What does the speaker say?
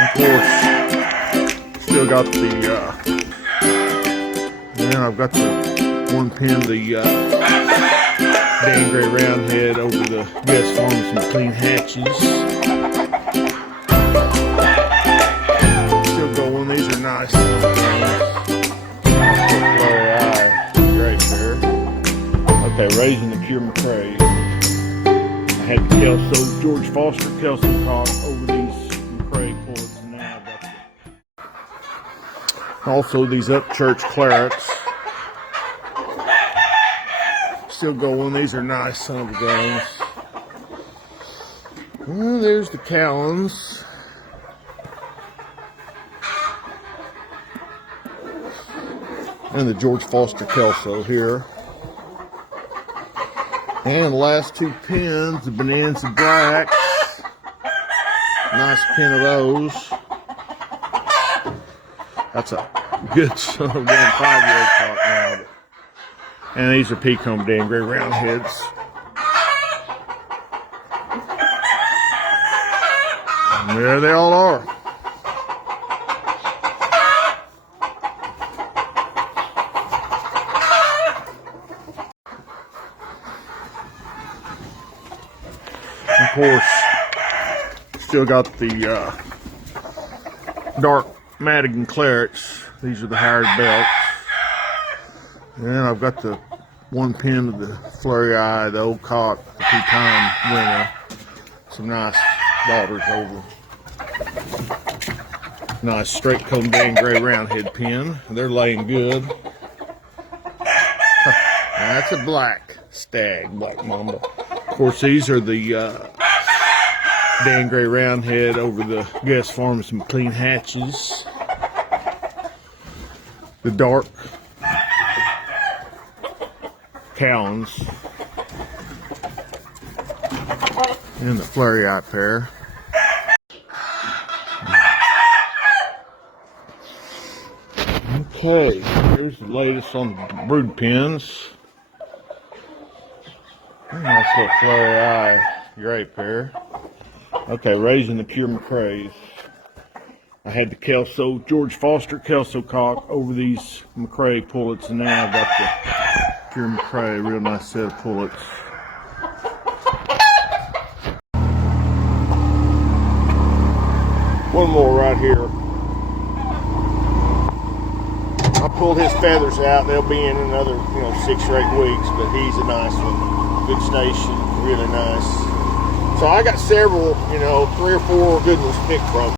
Of course, still got the, and I've got the one pin, the Dan Gray Roundhead over the guest farm with some clean hatches. Still going, these are nice. Great pair. Okay, raising the pure McCray. I had the Kelso, George Foster Kelso cock over these McCray pullets, and now I've got also these Upchurch Clarets. Still going, these are nice son of a guns. Well, there's the Collins. And the George Foster Kelso here. And the last two pins, the Bonanza Blacks. Nice pin of those. That's a good son of a gun 5-year-old cock now. And these are Peacomb Dan Gray Roundheads. And there they all are. Of course, still got the dark Madigan Clarets. These are the hired belts. And I've got the one pin of the Flurry Eye, the old cock, the two-time winner. Some nice daughters over. Nice straight comb Dan Gray Roundhead pin. They're laying good. That's a black stag, black mamba. Of course, these are the Dan Gray Roundhead over the guest farm with some clean hatches. The dark Collins and the Flurry Eye pair. Okay, here's the latest on the Broodpens. Nice little Flurry Eye gray pair. Okay, raising the pure McCrays. I had the Kelso, George Foster Kelso cock over these McCray pullets, and now I've got the pure McCray, real nice set of pullets. One more right here. I pulled his feathers out. They'll be in another, 6 or 8 weeks, but he's a nice one. Good station, really nice. So I got several, 3 or 4 good ones picked from.